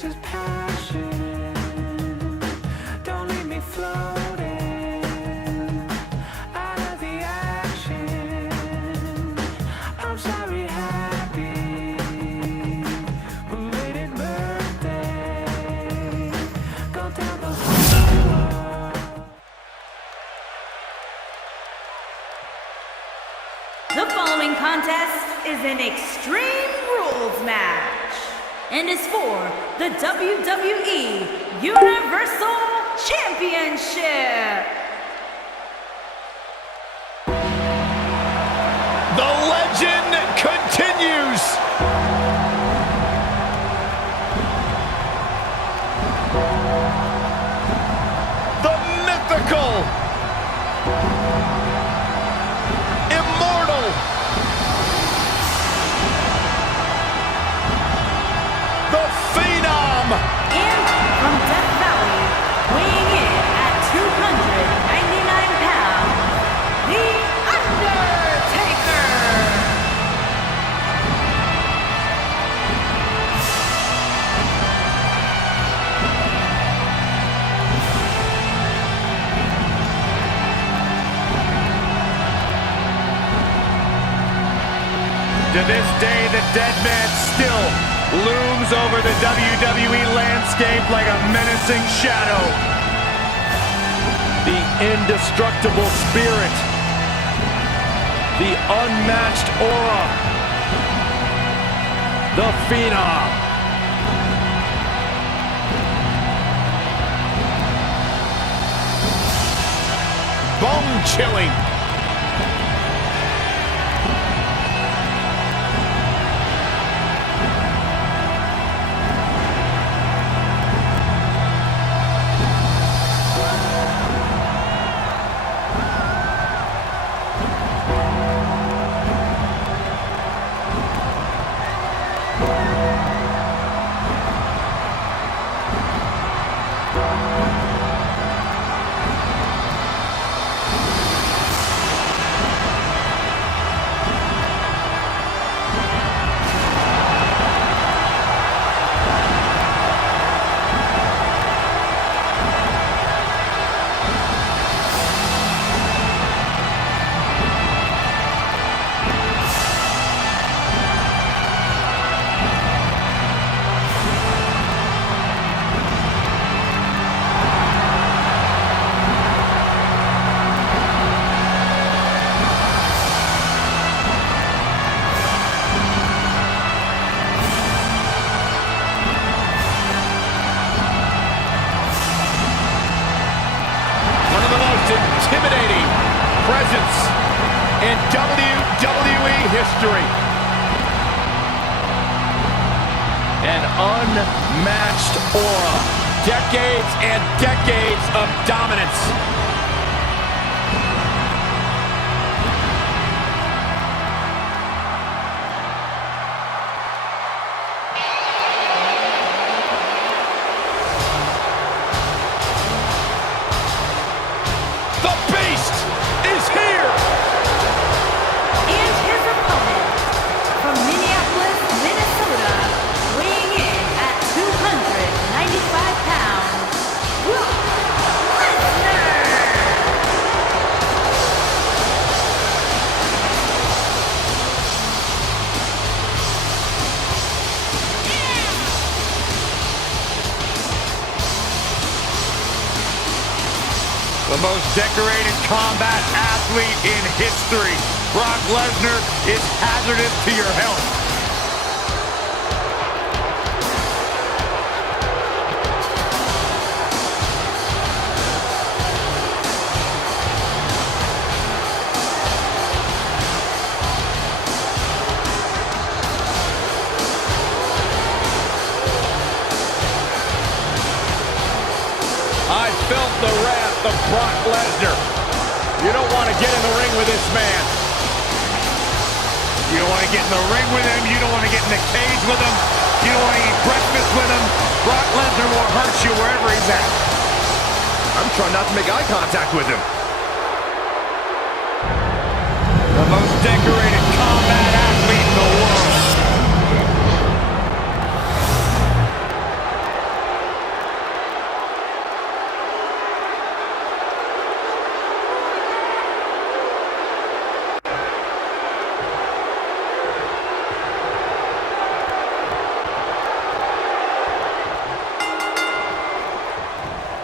Just passion, don't leave me floating out of the action. I'm sorry, happy belated birthday. Go tell the whole world. The following contest is an Extreme Rules match and is for the WWE Universal Championship. The legend continues. The mythical, immortal, the phenom. And from Death Valley, weighing in at 299 pounds, The Undertaker. To this day, the dead man still looms over the WWE landscape like a menacing shadow. The indestructible spirit, the unmatched aura, the phenom. Bone-chilling. Intimidating presence in WWE history. An unmatched aura. Decades and decades of dominance. The Beast is here! And his opponent, from Minneapolis, Minnesota, weighing in at 295 pounds, Brock Lesnar. The most decorated combat athlete in history. Brock Lesnar is hazardous to your health. I felt the wrath of Brock Lesnar. You don't want to get in the ring with this man. You don't want to get in the ring with him. You don't want to get in the cage with him. You don't want to eat breakfast with him. Brock Lesnar will hurt you wherever he's at. I'm trying not to make eye contact with him. The most decorated combat athlete in the world.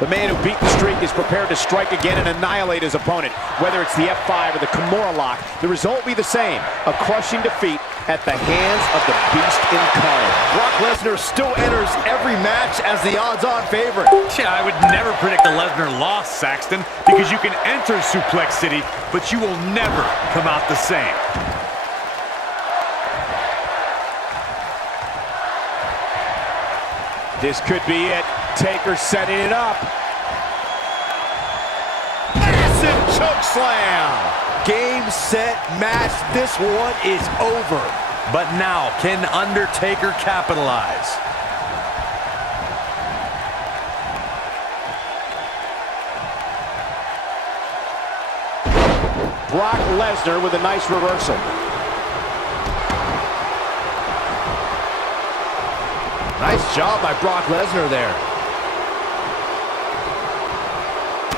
The man who beat the streak is prepared to strike again and annihilate his opponent. Whether it's the F5 or the Kimura lock, the result will be the same. A crushing defeat at the hands of the beast incarnate. Brock Lesnar still enters every match as the odds-on favorite. Yeah, I would never predict a Lesnar loss, Saxton, because you can enter Suplex City, but you will never come out the same. This could be it. Taker setting it up. Massive choke slam. Game, set, match. This one is over. But now, can Undertaker capitalize? Brock Lesnar with a nice reversal. Nice job by Brock Lesnar there.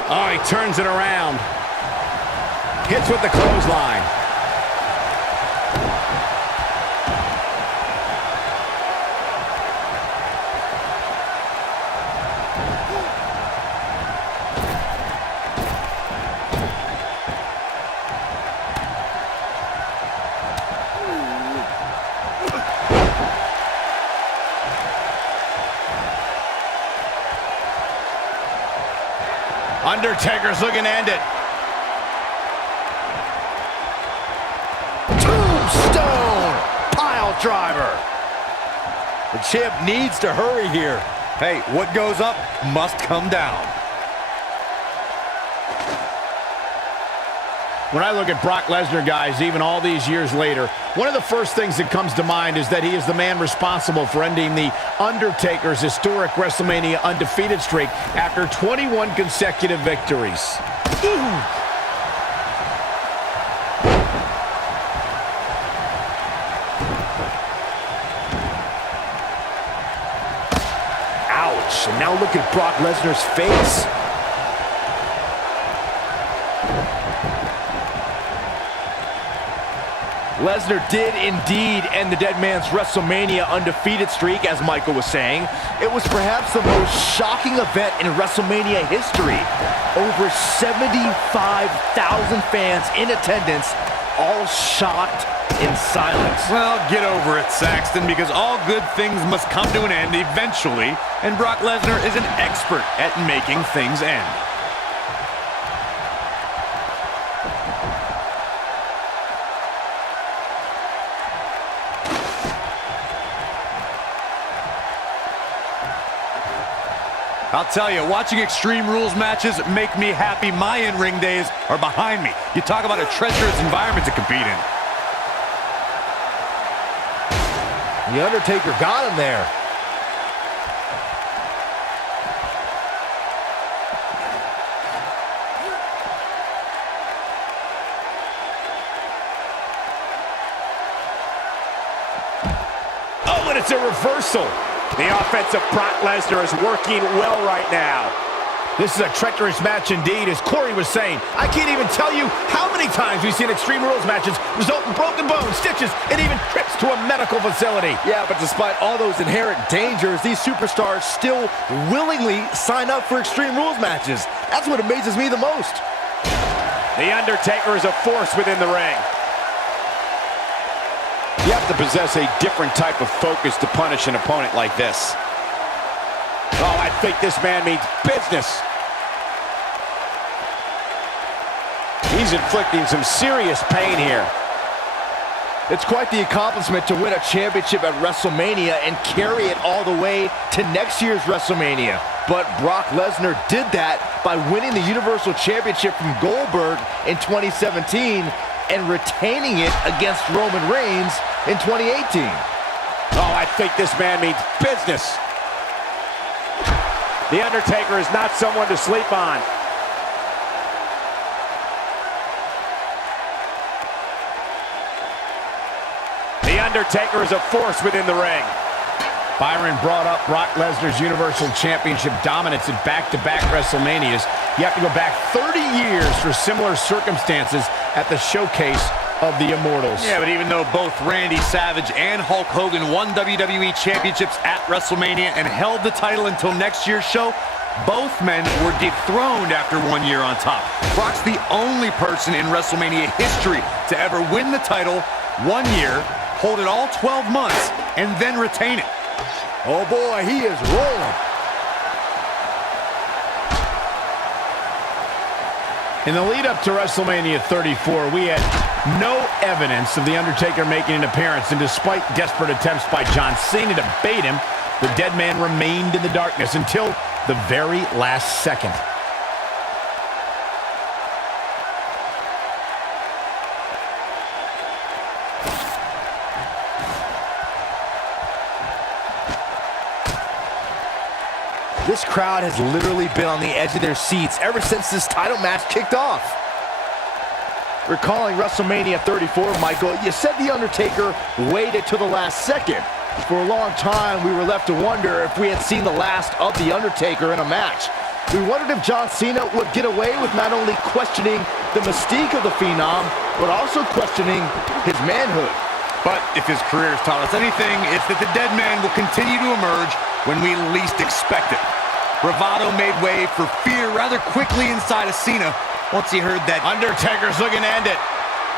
Oh, he turns it around. Hits with the clothesline. Undertaker's looking to end it. Tombstone pile driver. The champ needs to hurry here. Hey, what goes up must come down. When I look at Brock Lesnar, guys, even all these years later, one of the first things that comes to mind is that he is the man responsible for ending the Undertaker's historic WrestleMania undefeated streak after 21 consecutive victories. Ouch. And now look at Brock Lesnar's face. Lesnar did indeed end the dead man's WrestleMania undefeated streak, as Michael was saying. It was perhaps the most shocking event in WrestleMania history. Over 75,000 fans in attendance, all shocked in silence. Well, get over it, Saxton, because all good things must come to an end eventually, and Brock Lesnar is an expert at making things end. I'll tell you, watching Extreme Rules matches make me happy. My in-ring days are behind me. You talk about a treacherous environment to compete in. The Undertaker got him there. Oh, and it's a reversal. The offense of Brock Lesnar is working well right now. This is a treacherous match indeed, as Corey was saying. I can't even tell you how many times we've seen Extreme Rules matches result in broken bones, stitches, and even trips to a medical facility. Yeah, but despite all those inherent dangers, these superstars still willingly sign up for Extreme Rules matches. That's what amazes me the most. The Undertaker is a force within the ring. You have to possess a different type of focus to punish an opponent like this. Oh, I think this man means business. He's inflicting some serious pain here. It's quite the accomplishment to win a championship at WrestleMania and carry it all the way to next year's WrestleMania. But Brock Lesnar did that by winning the Universal Championship from Goldberg in 2017 and retaining it against Roman Reigns in 2018. Oh, I think this man means business. The Undertaker is not someone to sleep on. The Undertaker is a force within the ring. Byron brought up Brock Lesnar's Universal Championship dominance in back-to-back WrestleManias. You have to go back 30 years for similar circumstances at the showcase of the Immortals. Yeah, but even though both Randy Savage and Hulk Hogan won WWE championships at WrestleMania and held the title until next year's show, Both men were dethroned after 1 year on top. Brock's the only person in WrestleMania history to ever win the title 1 year, hold it all 12 months, and then retain it. Oh boy, he is rolling. In the lead-up to WrestleMania 34, we had no evidence of The Undertaker making an appearance, and despite desperate attempts by John Cena to bait him, the dead man remained in the darkness until the very last second. This crowd has literally been on the edge of their seats ever since this title match kicked off. Recalling WrestleMania 34, Michael, you said The Undertaker waited till the last second. For a long time, we were left to wonder if we had seen the last of The Undertaker in a match. We wondered if John Cena would get away with not only questioning the mystique of the Phenom, but also questioning his manhood. But if his career has taught us anything, it's that the dead man will continue to emerge when we least expect it. Bravado made way for fear rather quickly inside of Cena once he heard that Undertaker's looking to end it.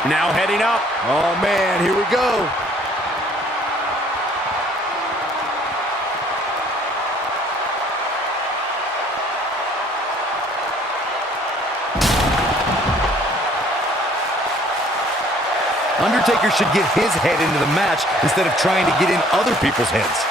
Now heading up. Oh man, here we go. Undertaker should get his head into the match instead of trying to get in other people's heads.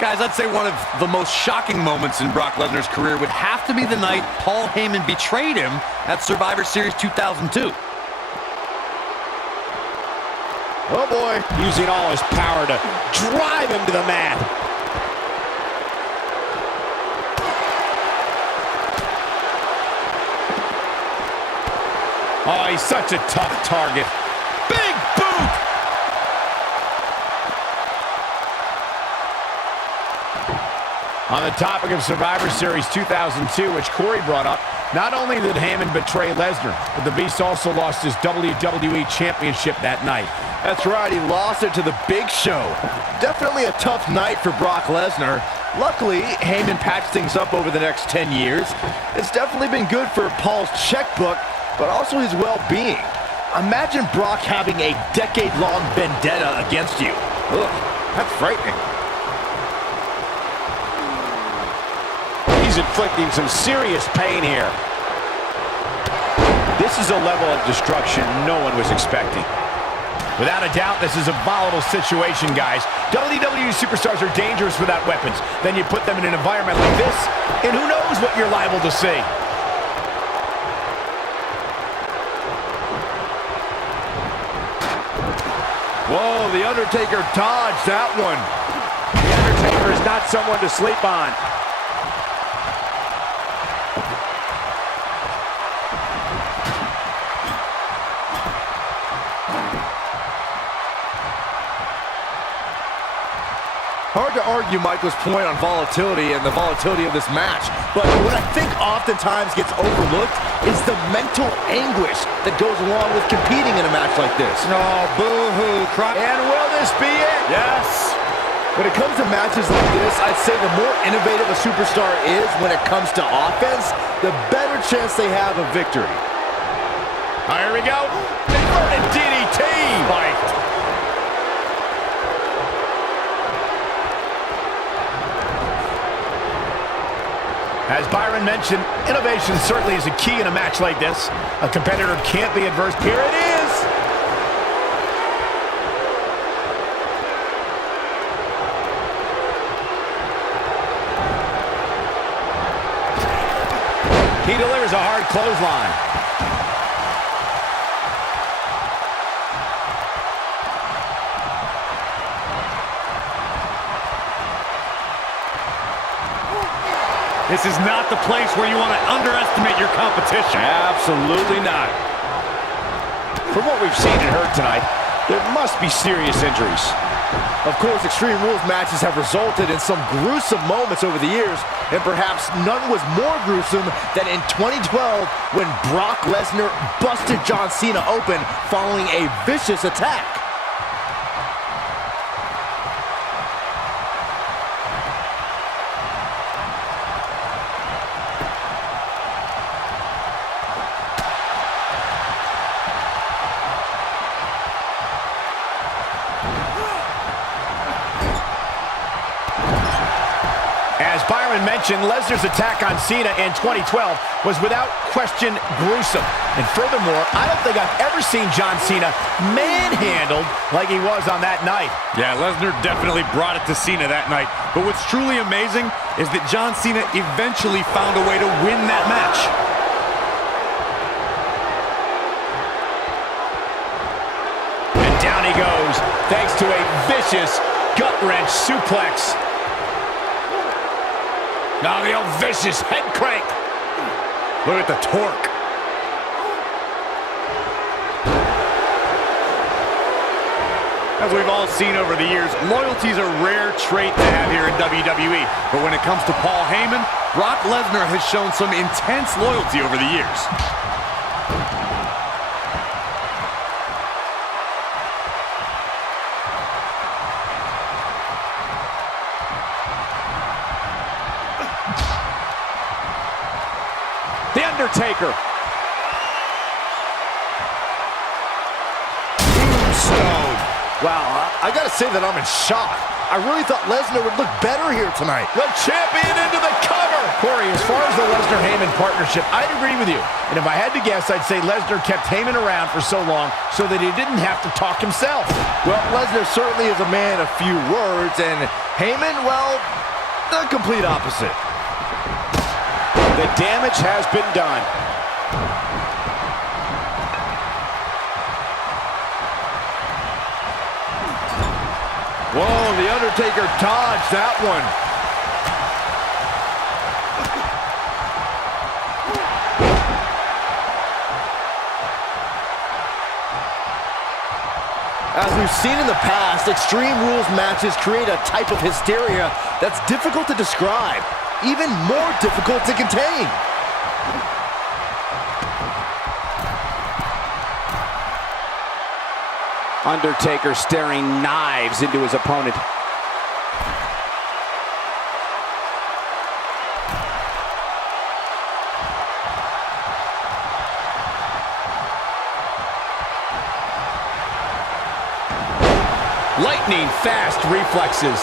Guys, I'd say one of the most shocking moments in Brock Lesnar's career would have to be the night Paul Heyman betrayed him at Survivor Series 2002. Oh boy, using all his power to drive him to the mat. Oh, he's such a tough target. Big boot! On the topic of Survivor Series 2002, which Corey brought up, not only did Heyman betray Lesnar, but the Beast also lost his WWE Championship that night. That's right, he lost it to the Big Show. Definitely a tough night for Brock Lesnar. Luckily, Heyman patched things up over the next 10 years. It's definitely been good for Paul's checkbook, but also his well-being. Imagine Brock having a decade-long vendetta against you. Ugh, that's frightening. He's inflicting some serious pain here. This is a level of destruction no one was expecting. Without a doubt, this is a volatile situation, guys. WWE superstars are dangerous without weapons. Then you put them in an environment like this, and who knows what you're liable to see. Whoa, The Undertaker dodged that one. The Undertaker is not someone to sleep on. Hard to argue Michael's point on volatility and the volatility of this match, but what I think oftentimes gets overlooked is the mental anguish that goes along with competing in a match like this. Oh, boo-hoo. And will this be it? Yes. When it comes to matches like this, I'd say the more innovative a superstar is when it comes to offense, the better chance they have of victory. Here we go. Inverted DDT. Fight. As Byron mentioned, innovation certainly is a key in a match like this. A competitor can't be adverse. Here it is! He delivers a hard clothesline. This is not the place where you want to underestimate your competition. Absolutely not. From what we've seen and heard tonight, there must be serious injuries. Of course, Extreme Rules matches have resulted in some gruesome moments over the years, and perhaps none was more gruesome than in 2012 when Brock Lesnar busted John Cena open following a vicious attack. As Byron mentioned, Lesnar's attack on Cena in 2012 was without question gruesome. And furthermore, I don't think I've ever seen John Cena manhandled like he was on that night. Yeah, Lesnar definitely brought it to Cena that night. But what's truly amazing is that John Cena eventually found a way to win that match. And down he goes, thanks to a vicious gut-wrench suplex. Now the old vicious head crank. Look at the torque. As we've all seen over the years, loyalty is a rare trait to have here in WWE. But when it comes to Paul Heyman, Brock Lesnar has shown some intense loyalty over the years. The Undertaker. Tombstone. Wow, I gotta say that I'm in shock. I really thought Lesnar would look better here tonight. The champion into the cover. Corey, as far as the Lesnar-Heyman partnership, I'd agree with you. And if I had to guess, I'd say Lesnar kept Heyman around for so long so that he didn't have to talk himself. Well, Lesnar certainly is a man of few words, and Heyman, well, the complete opposite. The damage has been done. Whoa, The Undertaker dodged that one. As we've seen in the past, Extreme Rules matches create a type of hysteria that's difficult to describe, even more difficult to contain. Undertaker staring knives into his opponent. Lightning fast reflexes.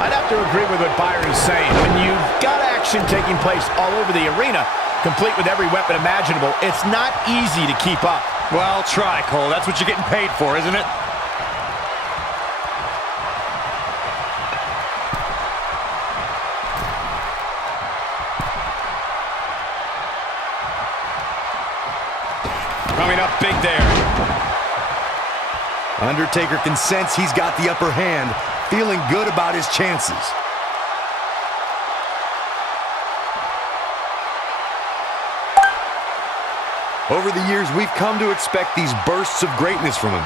I'd have to agree with what Byron's saying. When you've got action taking place all over the arena, complete with every weapon imaginable, it's not easy to keep up. Well, try, Cole. That's what you're getting paid for, isn't it? Coming up big there. Undertaker can sense he's got the upper hand, feeling good about his chances. Over the years, we've come to expect these bursts of greatness from him.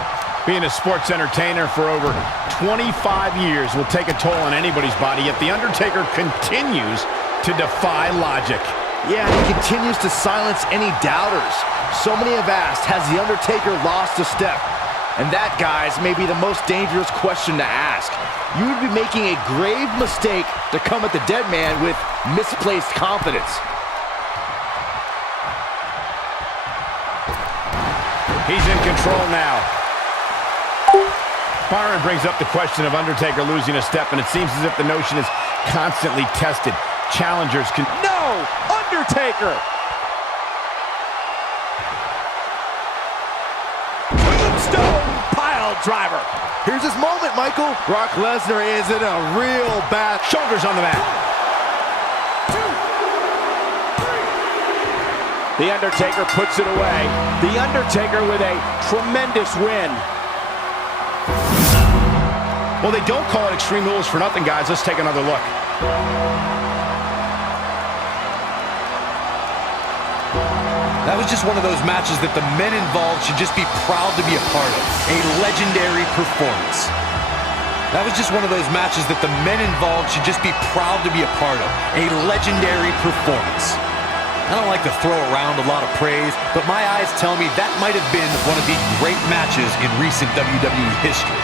Being a sports entertainer for over 25 years will take a toll on anybody's body, yet The Undertaker continues to defy logic. Yeah, and he continues to silence any doubters. So many have asked, has The Undertaker lost a step? And that, guys, may be the most dangerous question to ask. You would be making a grave mistake to come at the dead man with misplaced confidence. He's in control now. Byron brings up the question of Undertaker losing a step, and it seems as if the notion is constantly tested. Challengers can... No! Undertaker! Tombstone pile driver. Here's his moment, Michael. Brock Lesnar is in a real bad... Shoulders on the mat. The Undertaker puts it away. The Undertaker with a tremendous win. Well, they don't call it Extreme Rules for nothing, guys. Let's take another look. That was just one of those matches that the men involved should just be proud to be a part of. A legendary performance. That was just one of those matches that the men involved should just be proud to be a part of. A legendary performance. I don't like to throw around a lot of praise, but my eyes tell me that might have been one of the great matches in recent WWE history.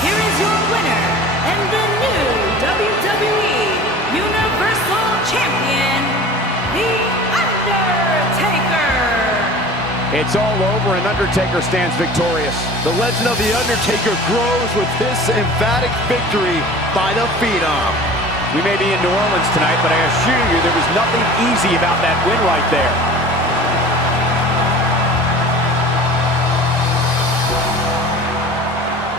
Here is your winner and the new WWE Universal Champion, The Undertaker. It's all over and Undertaker stands victorious. The legend of The Undertaker grows with this emphatic victory by the Phenom. We may be in New Orleans tonight, but I assure you there was nothing easy about that win right there.